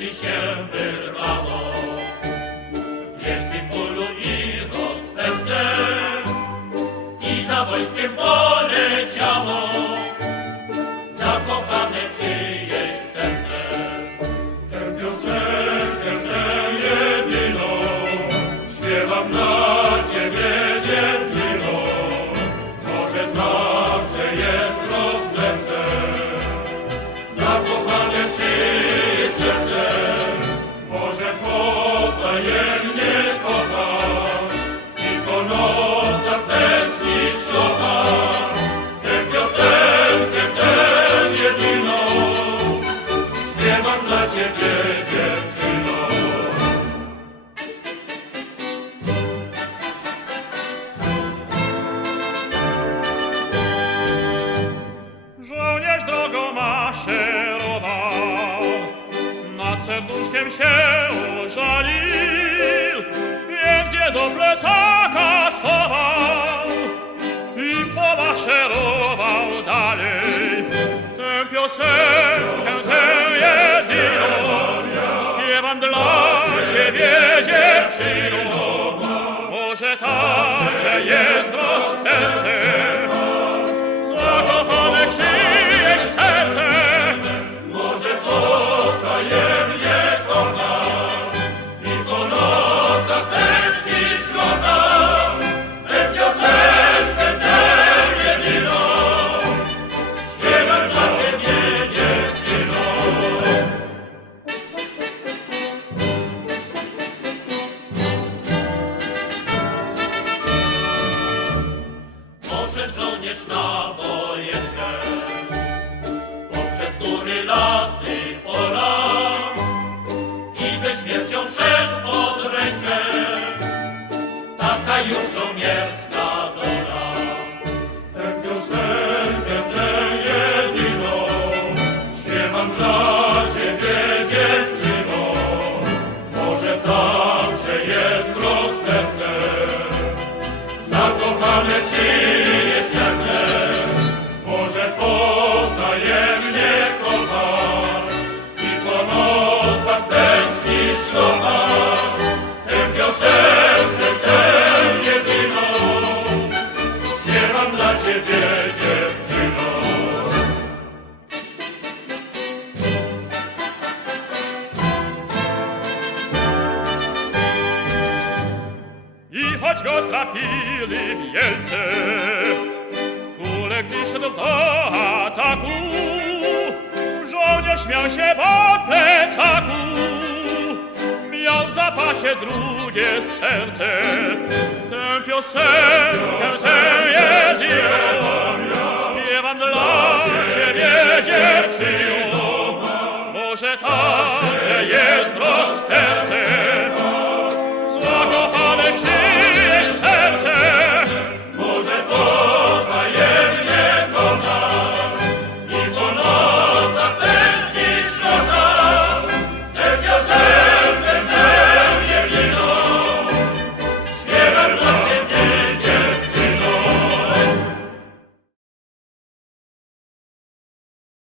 się, by rodziną. Śpiewam dla ciebie dziewczyno. Żołnierz drogo maszerował, nad serduszkiem się ożalił, więc je do pleca Może także jest na wojenkę. Poprzez góry, lasy, pola I ze śmiercią szedł choć go trafili wielce, kule gdy szedł do ataku, żołnierz miał się po plecaku. Miał w zapasie drugie serce, tę piosenkę, tę śpiewam dla ciebie dziewczyno. Może także jest roz